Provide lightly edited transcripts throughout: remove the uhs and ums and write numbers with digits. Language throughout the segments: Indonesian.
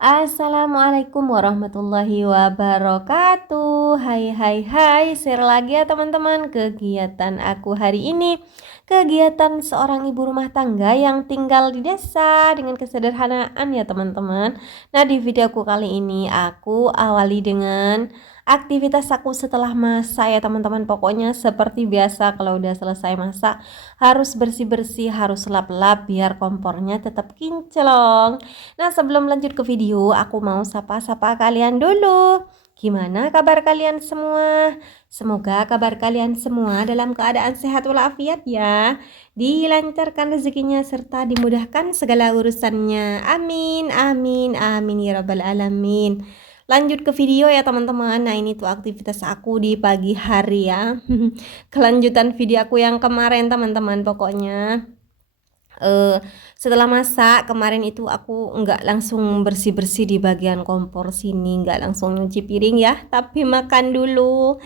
Assalamualaikum warahmatullahi wabarakatuh. Hai, share lagi ya teman-teman kegiatan aku hari ini. Kegiatan seorang ibu rumah tangga yang tinggal di desa dengan kesederhanaan ya teman-teman. Nah, di videoku kali ini aku awali dengan aktivitas aku setelah masak ya teman-teman. Pokoknya seperti biasa, kalau udah selesai masak harus bersih-bersih, harus lap-lap biar kompornya tetap kinclong. Nah, sebelum lanjut ke video, aku mau sapa-sapa kalian dulu. Gimana kabar kalian semua? Semoga kabar kalian semua dalam keadaan sehat walafiat ya. Dilancarkan rezekinya serta dimudahkan segala urusannya. Amin, amin, amin ya rabbal alamin. Lanjut ke video ya teman-teman. Nah, ini tuh aktivitas aku di pagi hari ya. Kelanjutan video aku yang kemarin teman-teman. Pokoknya setelah masak kemarin itu aku nggak langsung bersih-bersih di bagian kompor sini, nggak langsung nyuci piring ya, tapi makan dulu.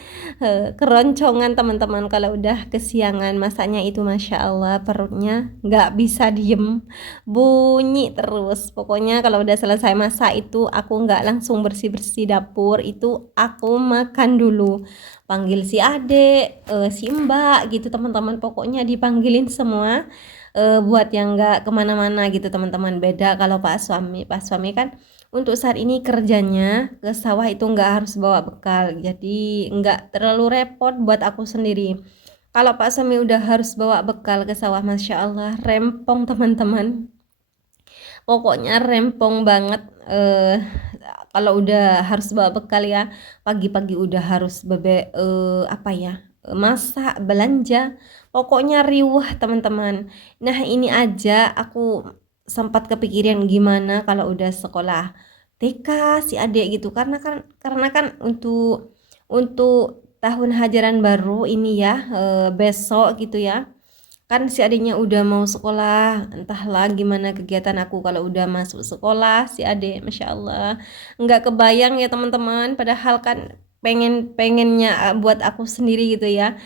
Keroncongan teman-teman kalau udah kesiangan masaknya itu, masya Allah perutnya nggak bisa diem, bunyi terus. Pokoknya kalau udah selesai masak itu aku nggak langsung bersih-bersih dapur, itu aku makan dulu, panggil si adek, si mbak gitu teman-teman, pokoknya dipanggilin semua. Buat yang nggak kemana-mana gitu teman-teman. Beda kalau Pak suami kan untuk saat ini kerjanya ke sawah itu nggak harus bawa bekal, jadi nggak terlalu repot buat aku sendiri. Kalau Pak suami udah harus bawa bekal ke sawah, masya Allah rempong teman-teman, pokoknya rempong banget. Kalau udah harus bawa bekal ya, pagi-pagi udah harus apa ya, masak, belanja, pokoknya riuh teman-teman. Nah, ini aja aku sempat kepikiran gimana kalau udah sekolah TK si adik gitu, karena kan untuk tahun ajaran baru ini ya, besok gitu ya, kan si adiknya udah mau sekolah. Entahlah gimana kegiatan aku kalau udah masuk sekolah si adik, masya Allah nggak kebayang ya teman-teman, padahal kan pengennya buat aku sendiri gitu ya,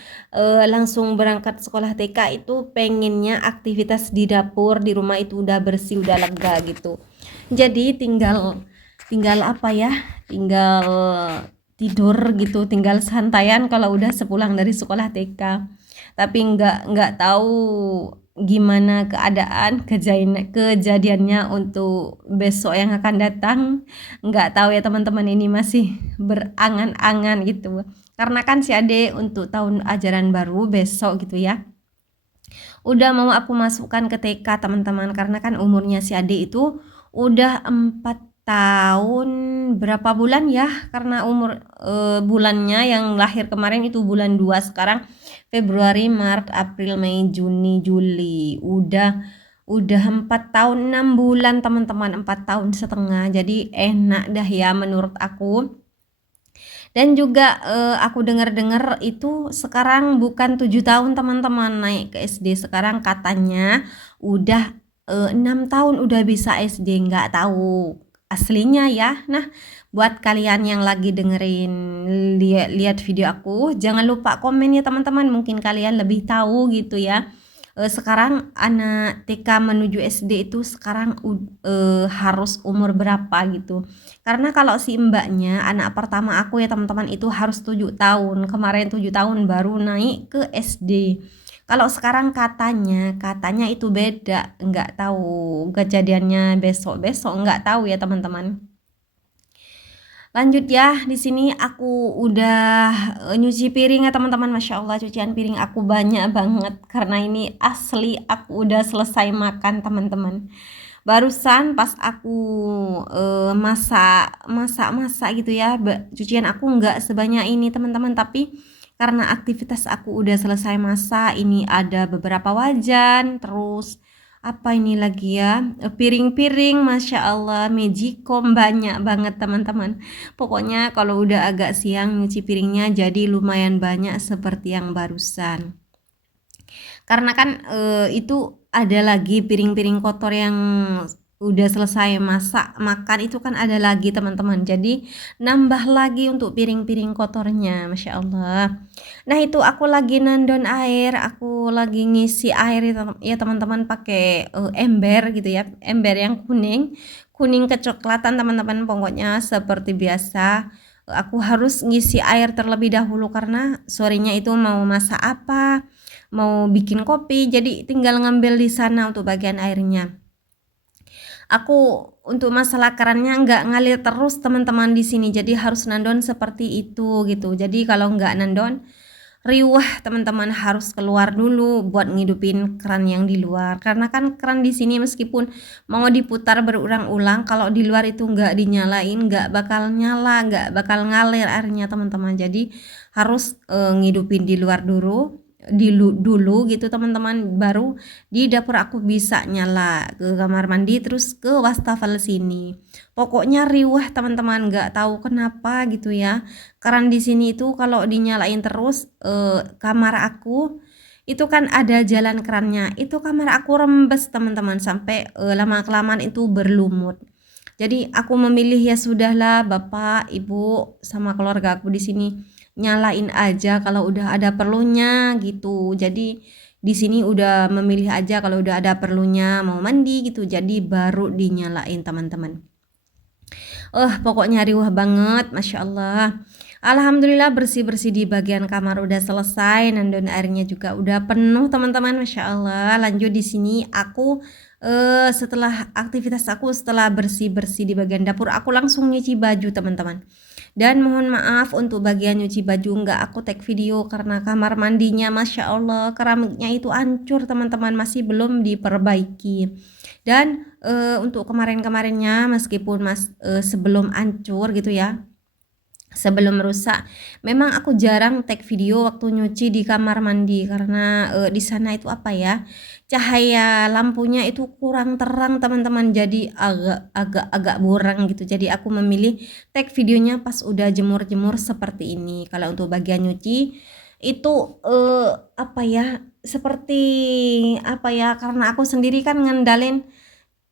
langsung berangkat sekolah TK itu pengennya aktivitas di dapur di rumah itu udah bersih, udah lega gitu. Jadi tinggal tinggal apa ya, tinggal tidur gitu, tinggal santaian kalau udah sepulang dari sekolah TK. Tapi nggak tahu gimana keadaan kejadiannya untuk besok yang akan datang, nggak tahu ya teman-teman, ini masih berangan-angan gitu, karena kan si ade untuk tahun ajaran baru besok gitu ya, udah mau aku masukkan ke TK teman-teman, karena kan umurnya si ade itu udah 4 tahun berapa bulan ya, karena umur bulannya yang lahir kemarin itu bulan 2, sekarang Februari, Maret, April, Mei, Juni, Juli, udah 4 tahun 6 bulan teman-teman, 4 tahun setengah. Jadi enak dah ya menurut aku. Dan juga aku dengar-dengar itu sekarang bukan 7 tahun teman-teman naik ke SD, sekarang katanya udah 6 tahun udah bisa SD, nggak tahu aslinya ya. Nah, buat kalian yang lagi dengerin lihat video aku, jangan lupa komen ya teman-teman, mungkin kalian lebih tahu gitu ya. Sekarang anak TK menuju SD itu sekarang harus umur berapa gitu. Karena kalau si mbaknya anak pertama aku ya teman-teman itu harus 7 tahun. Kemarin 7 tahun baru naik ke SD. Kalau sekarang katanya itu beda, nggak tahu kejadiannya besok nggak tahu ya teman-teman. Lanjut ya, di sini aku udah nyuci piring ya teman-teman, masya Allah cucian piring aku banyak banget karena ini asli aku udah selesai makan teman-teman. Barusan pas aku masak gitu ya, cucian aku nggak sebanyak ini teman-teman, tapi karena aktivitas aku udah selesai masak, ini ada beberapa wajan, terus apa ini lagi ya, piring-piring, Masya Allah, Magicom banyak banget teman-teman. Pokoknya kalau udah agak siang nyuci piringnya jadi lumayan banyak seperti yang barusan. Karena kan itu ada lagi piring-piring kotor yang udah selesai masak makan itu kan ada lagi teman-teman, jadi nambah lagi untuk piring-piring kotornya, Masya Allah. Nah itu aku lagi nandon air, aku lagi ngisi air ya teman-teman, pakai ember gitu ya, ember yang kuning kecoklatan teman-teman. Pokoknya seperti biasa aku harus ngisi air terlebih dahulu karena sorenya itu mau masak apa, mau bikin kopi, jadi tinggal ngambil di sana untuk bagian airnya. Aku untuk masalah kerannya nggak ngalir terus teman-teman di sini, jadi harus nandon seperti itu gitu. Jadi kalau nggak nandon riwah teman-teman, harus keluar dulu buat ngidupin keran yang di luar. Karena kan keran di sini meskipun mau diputar berulang-ulang, kalau di luar itu nggak dinyalain nggak bakal nyala, nggak bakal ngalir airnya teman-teman. Jadi harus ngidupin di luar dulu gitu teman-teman, baru di dapur aku bisa nyala ke kamar mandi terus ke wastafel sini. Pokoknya riwah teman-teman, nggak tahu kenapa gitu ya. Keran di sini itu kalau dinyalain terus kamar aku itu kan ada jalan kerannya. Itu kamar aku rembes teman-teman sampai lama kelamaan itu berlumut. Jadi aku memilih ya sudahlah, Bapak, Ibu sama keluarga aku di sini nyalain aja kalau udah ada perlunya gitu. Jadi di sini udah memilih aja kalau udah ada perlunya mau mandi gitu. Jadi baru dinyalain teman-teman. Pokoknya riuh banget, Masya Allah. Alhamdulillah bersih-bersih di bagian kamar udah selesai, nandon airnya juga udah penuh teman-teman, Masya Allah. Lanjut di sini aku setelah aktivitas aku, setelah bersih-bersih di bagian dapur, aku langsung nyuci baju teman-teman. Dan mohon maaf untuk bagian nyuci baju nggak aku tag video karena kamar mandinya Masya Allah keramiknya itu hancur teman-teman, masih belum diperbaiki. Dan untuk kemarin-kemarinnya meskipun sebelum hancur gitu ya, sebelum rusak, memang aku jarang tag video waktu nyuci di kamar mandi karena di sana itu apa ya, cahaya lampunya itu kurang terang teman-teman, jadi agak buram gitu. Jadi aku memilih tag videonya pas udah jemur-jemur seperti ini. Kalau untuk bagian nyuci itu apa ya, seperti apa ya, karena aku sendiri kan ngendalin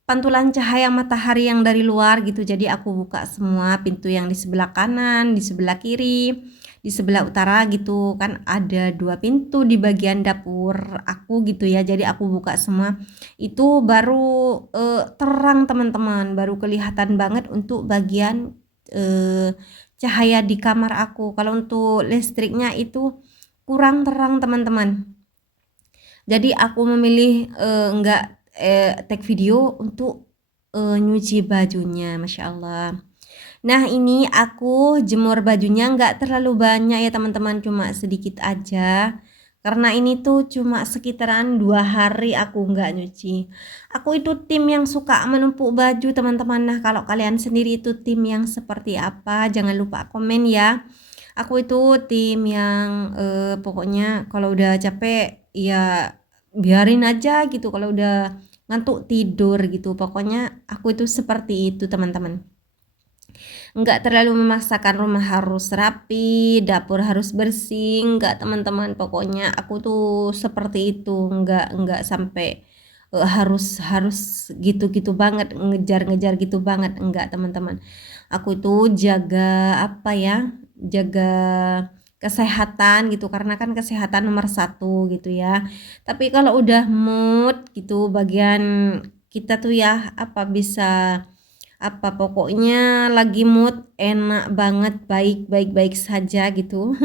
pantulan cahaya matahari yang dari luar gitu. Jadi aku buka semua pintu yang di sebelah kanan, di sebelah kiri, di sebelah utara gitu kan, ada 2 pintu di bagian dapur aku gitu ya. Jadi aku buka semua. Itu baru terang teman-teman, baru kelihatan banget untuk bagian cahaya di kamar aku. Kalau untuk listriknya itu kurang terang teman-teman. Jadi aku memilih enggak tag video untuk nyuci bajunya, Masya Allah. Nah ini aku jemur bajunya nggak terlalu banyak ya teman-teman, cuma sedikit aja. Karena ini tuh cuma sekitaran 2 hari aku nggak nyuci. Aku itu tim yang suka menumpuk baju teman-teman. Nah kalau kalian sendiri itu tim yang seperti apa? Jangan lupa komen ya. Aku itu tim yang pokoknya kalau udah capek ya biarin aja gitu, kalau udah ngantuk tidur gitu. Pokoknya aku itu seperti itu teman-teman, nggak terlalu memaksakan rumah harus rapi, dapur harus bersih, nggak teman-teman. Pokoknya aku tuh seperti itu, nggak sampai harus harus gitu-gitu banget, ngejar-ngejar gitu banget, enggak teman-teman. Aku itu jaga apa ya, jaga kesehatan gitu, karena kan kesehatan nomor 1 gitu ya. Tapi kalau udah mood gitu bagian kita tuh ya, apa bisa apa pokoknya lagi mood enak banget, baik saja gitu.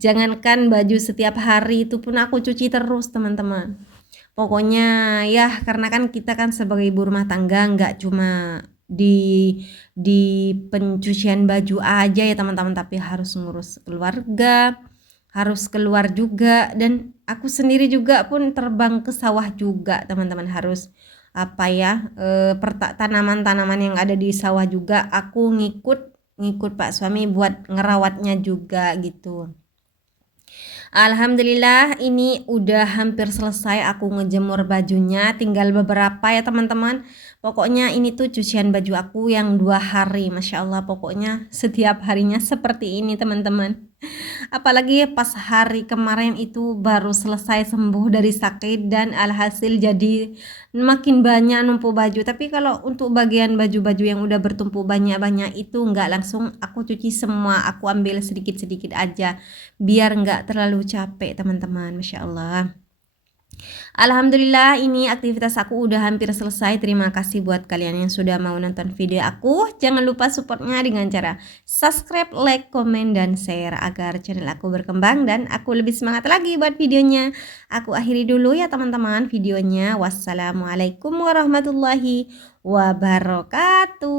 Jangankan baju setiap hari itu pun aku cuci terus teman-teman. Pokoknya ya karena kan kita kan sebagai ibu rumah tangga nggak cuma di pencucian baju aja ya teman-teman, tapi harus ngurus keluarga, harus keluar juga, dan aku sendiri juga pun terbang ke sawah juga teman-teman, harus apa ya tanaman-tanaman yang ada di sawah juga aku ngikut Pak suami buat ngerawatnya juga gitu. Alhamdulillah ini udah hampir selesai aku ngejemur bajunya, tinggal beberapa ya teman-teman. Pokoknya ini tuh cucian baju aku yang 2 hari, Masya Allah, pokoknya setiap harinya seperti ini teman-teman. Apalagi pas hari kemarin itu baru selesai sembuh dari sakit dan alhasil jadi makin banyak numpuk baju. Tapi kalau untuk bagian baju-baju yang udah bertumpuk banyak-banyak itu nggak langsung aku cuci semua, aku ambil sedikit-sedikit aja biar nggak terlalu capek teman-teman. Masya Allah. Alhamdulillah ini aktivitas aku udah hampir selesai. Terima kasih buat kalian yang sudah mau nonton video aku. Jangan lupa supportnya dengan cara subscribe, like, komen, dan share agar channel aku berkembang dan aku lebih semangat lagi buat videonya. Aku akhiri dulu ya teman-teman videonya. Wassalamualaikum warahmatullahi wabarakatuh.